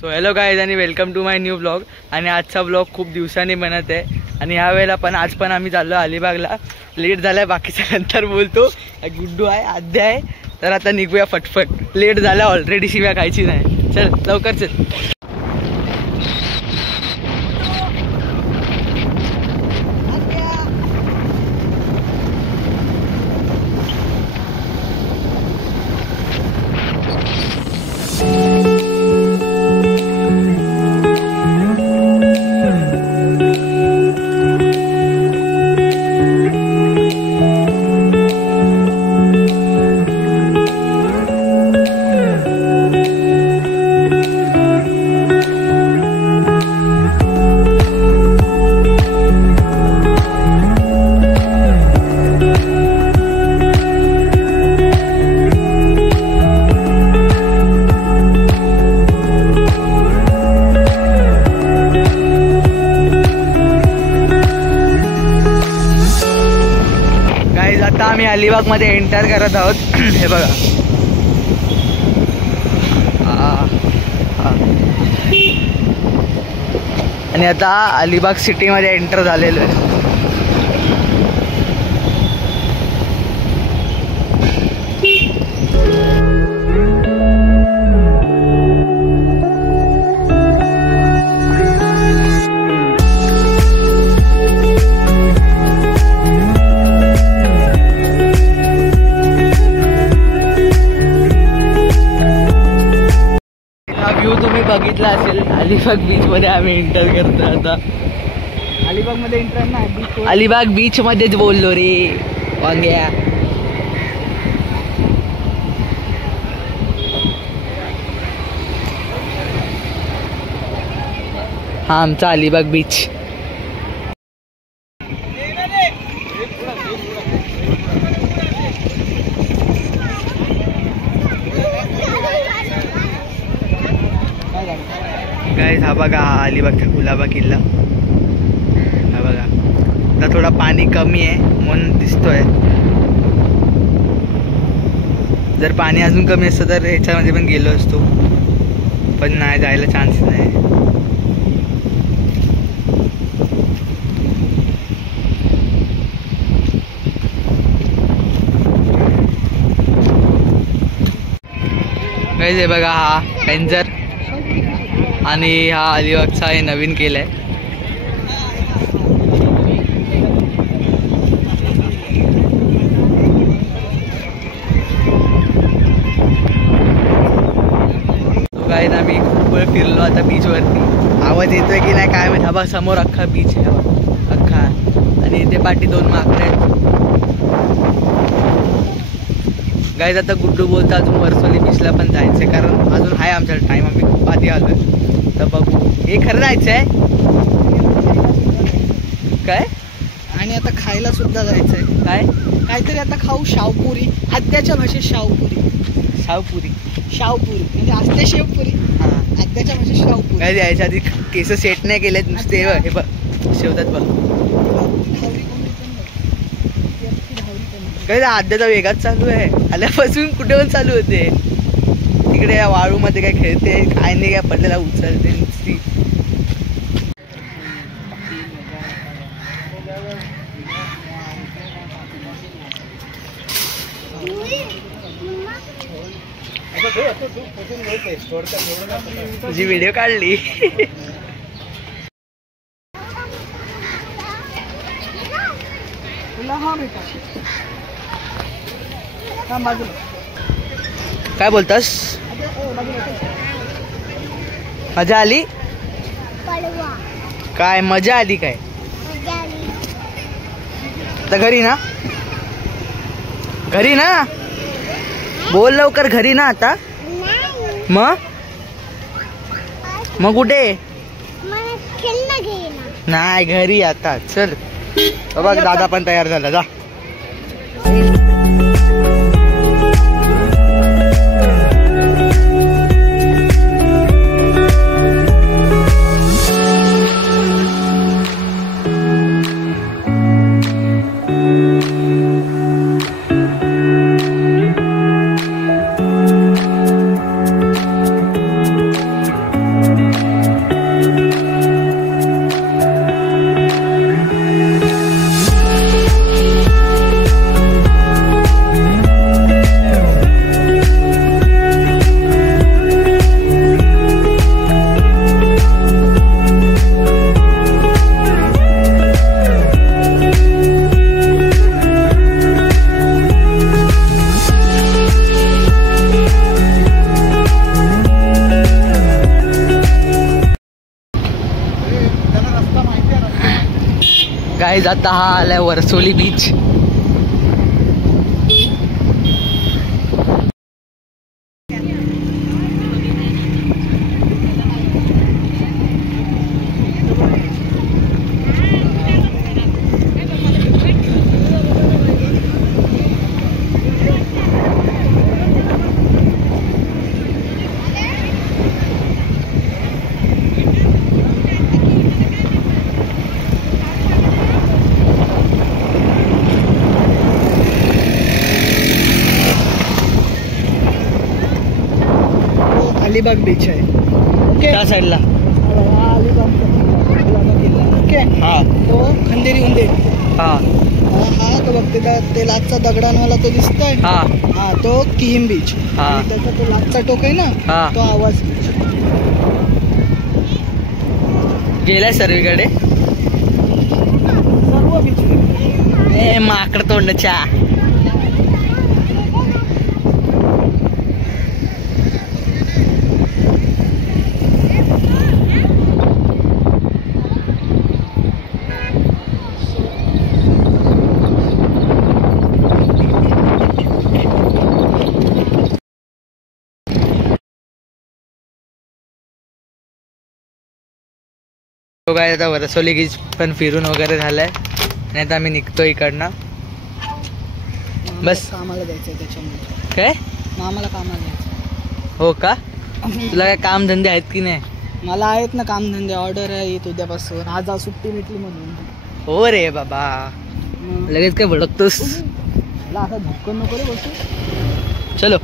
So hello guys आणि welcome to my new blog. आणि आजचा ब्लॉग खूप दिवसांनी बनत आहे आणि ह्या वेळेला पण आज पण आम्ही चाललो अलिबागला. लेट झालाय, बाकीच्या नंतर बोलतो. गुड्डू आहे, आद्या आहे, तर आता निघूया फटफट. लेट झाला ऑलरेडी, शिव्या खायची नाही. चल लवकर चल. आता आम्ही अलिबाग मध्ये एंटर करत आहोत. हे बघा, आणि आता अलिबाग सिटी मध्ये एंटर झालेलो आहे. तुम्ही बघितला असेल, अलिबाग बीच मध्ये आम्ही एंटर करतो. आता अलिबाग मध्ये एंटर नाही, अलिबाग बीच मध्येच बोललो रे वांग्या. हा आमचा अलिबाग बीच. गाइस हा बघा, हा अलिबागचा कुलाबा किल्ला. हा बघा, आता थोडा पाणी कमी आहे म्हणून दिसतोय. जर पाणी अजून कमी असतं तर ह्याच्यामध्ये पण गेलो असतो, पण नाही, जायला चान्स नाही. गाइस हे बघा, हा पेंजर आणि हा अलिबागचा हे नवीन केलंय. तो गाईज आम्ही खूप वेळ फिरलो आता बीच वरती. आवाज येतोय की नाही काय माहिती. हा बघ समोर अख्खा बीच आहे, अख्खा. आणि इथे पाठी 2 माकडे आहेत. गाईज आता गुड्डू बोलतो अजून वरसोली बीचला पण जायचंय, कारण अजून आहे आमच्याकडे टाइम. आम्ही खूप आधी आलोय, तर बघू. हे खरं जायचंय काय? आणि आता खायला सुद्धा जायचंय. काय काहीतरी आता खाऊ. शावपुरी, आद्याच्या भाषेत शावपुरी. शावपुरी, शावपुरी म्हणजे असते शेवपुरी, आद्याच्या भाषेत शावपुरी. काय यायच्या आधी केस सेट नाही केलेत नुसते. हे बघ शेवतात बघ. काय आद्याचा वेगाच चालू आहे, आल्यापासून कुठे पण चालू होते. तिकडे या वाळू मध्ये काय खेळते, काय नाही, काय पडलेला उचलते नुसती. तुझी व्हिडिओ काढली. काय बोलतास? मजा आली काय? मजा आली काय? तर घरी ना, घरी ना, बोल लवकर. घरी ना आता. मग कुठे? नाही घरी आता. चल बघ, दादा पण तयार झाला. जा. गाईज आता हा आलाय वरसोली बीच. अलिबाग बीच आहे. ओके, त्या साईडला. हा अलिबाग किल्ला. ओके, हा तो खंदेरी उंदेरी. हा हा तो बघ ते लाचचा दगडांवाला तो दिसतोय. हा हा तो किहिम बीच. हा. आणि त्याचा तो लाचचा टोक आहे ना, हा. तो आवाज बीच. गेलाय सर्वीकडे. सर्व बीच. ए माकड तोंडच्या. तो काय आता वरसोली बीच पण फिरून वगैरे झालाय आणि आता आम्ही निघतो इकडनं. बस. कामाला जायचंय त्याच्यामुळे. काय आम्हाला कामाला जायचं. हो का? तुला काय काम धंदे आहेत की नाही? मला आहेत ना कामधंदे. ऑर्डर आहे येत उद्यापासून. आज सुट्टी भेटली म्हणून. हो रे बाबा, लगेच काय भडकतोस? मला आता धक्कन नको रे बसू. चलो.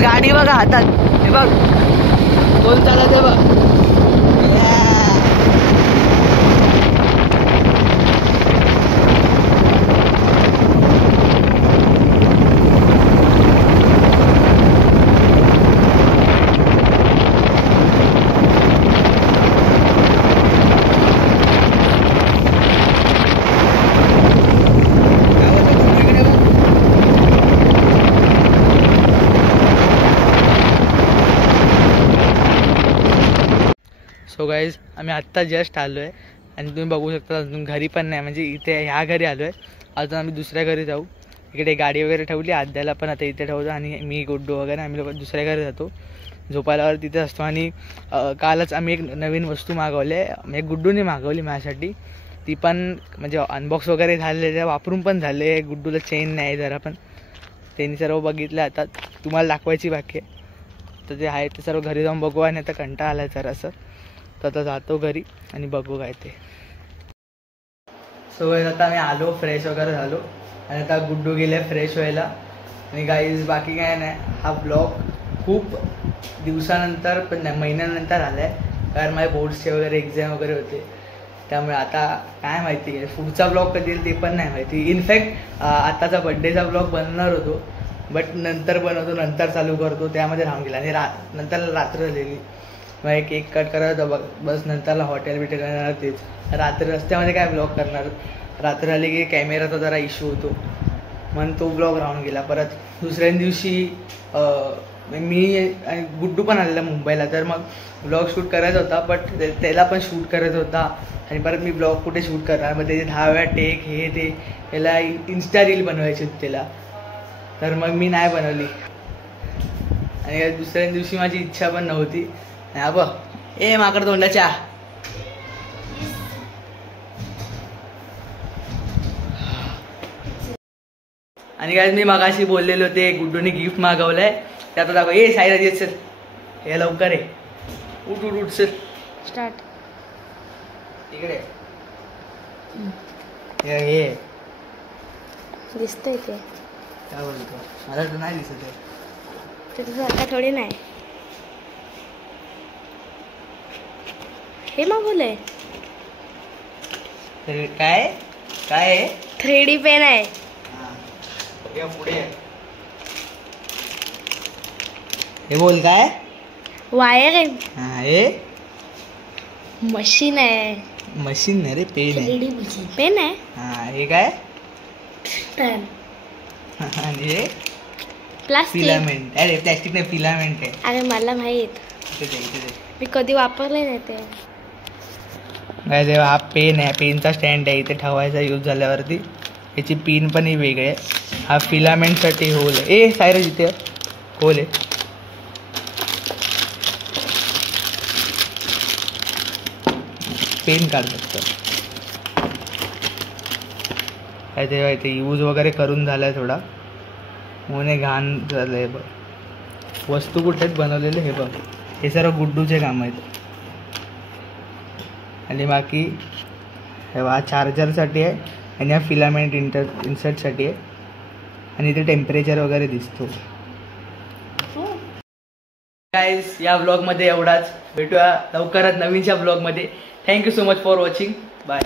गाडी बघा हातात. हे बघ कोण चालत आहे बघ. सो गाईज आम्ही आत्ता जस्ट आलो आहे आणि तुम्ही बघू शकता अजून घरी पण नाही, म्हणजे इथे ह्या घरी आलो आहे. अजून आम्ही दुसऱ्या घरी जाऊ. इकडे गाडी वगैरे ठेवली, आद्याला पण आता इथे ठेवतो आणि मी गुड्डू वगैरे आम्ही लोक दुसऱ्या घरी जातो. झोपायलावर तिथे असतो. आणि कालच आम्ही एक नवीन वस्तू मागवली आहे, म्हणजे गुड्डूने मागवली माझ्यासाठी. ती पण म्हणजे अनबॉक्स वगैरे झाले, वापरून पण झाले. गुड्डूला चेन नाही जरा पण, त्यांनी सर्व बघितलं. आता तुम्हाला दाखवायची बाकी आहे, तर ते आहे ते सर्व घरी जाऊन बघू. आणि आता कंटाळा आला जरासं, तर आता जातो घरी आणि बघू काय ते. सो आता आम्ही आलो, फ्रेश वगैरे झालो आणि आता गुड्डू गेले फ्रेश व्हायला. आणि गाईज बाकी काय नाही, हा ब्लॉग खूप दिवसानंतर पण नाही महिन्यानंतर आला आहे, कारण माझ्या बोर्ड्सचे वगैरे एक्झाम वगैरे होते. त्यामुळे आता काय माहिती आहे पुढचा ब्लॉग कधी येईल ते पण नाही माहिती. इनफॅक्ट आताचा बड्डेचा ब्लॉग बनणार होतो, बट नंतर बनवतो, नंतर चालू करतो, त्यामध्ये राहून गेला. आणि नंतर रात्र झालेली, मग एक केक कट करायचं बघ बस, नंतरला हॉटेल बिटेल करणार. तेच रात्री रस्त्यामध्ये काय ब्लॉग करणार, रात्र आली की कॅमेराचा जरा इश्यू होतो म्हणून तो ब्लॉग राहून गेला. परत दुसऱ्या दिवशी मी आणि गुड्डू पण आलेला मुंबईला, तर मग ब्लॉग शूट करायचा होता, बट त्याला पण शूट करायचा होता. आणि परत मी ब्लॉग कुठे शूट करणार, मग त्याचे 10 वेळा टेक हे ते, त्याला इन्स्टा रील बनवायची होती त्याला, तर मग मी नाही बनवली. आणि दुसऱ्या दिवशी माझी इच्छा पण नव्हती. हा बघ ए माकड तोंडाच्या. आणि काय मी मगाशी बोललेले होते, गुड्डूने गिफ्ट मागवलंय, ते आता दाखव. ए साईराज येत चल, हे लवकर आहे, उठ उठ उठ चल स्टार्ट. इकडे हे दिसतंय ते. काय बोलतो, मला तर नाही दिसत आहे. तुझं आता थोडी नाही. हे मागवलंय. काय काय आहे? 3D पेन आहे. पुढे हे बोल काय? वायर आहे, हा हे मशीन आहे, मशीन नाही रे, पेन आहे. पेन आहे, हा हे काय? पेन, आणि हे प्लास्टिक. फिलामेंट. अरे प्लॅस्टिक नाही, फिलामेंट आहे. अरे मला माहित, इथे दे, इथे दे. मी कधी वापरले नाही ते. काय तेव्हा हा पेन आहे, पेनचा स्टँड आहे इथे ठेवायचा यूज झाल्यावरती. याची पिन पण ही वेगळी आहे. हा फिलामेंटसाठी होल आहे. ए सायरस इथे होल आहे. पेन काढ शकतो. काय तेव्हा इथे यूज वगैरे करून झालाय थोडा, म्हणून घाण झालंय बघ. वस्तू कुठे आहेत बनवलेले हे बघ. हे सर्व गुड्डूचे काम आहेत. आणि बाकी हा चार्जरसाठी आहे आणि हा फिलामेंट इन्सर्टसाठी आहे. आणि इथे टेम्परेचर वगैरे दिसतो. गाईज या ब्लॉगमध्ये एवढाच. भेटूया लवकरच नवीनच्या ब्लॉगमध्ये. Thank you so much for watching. Bye.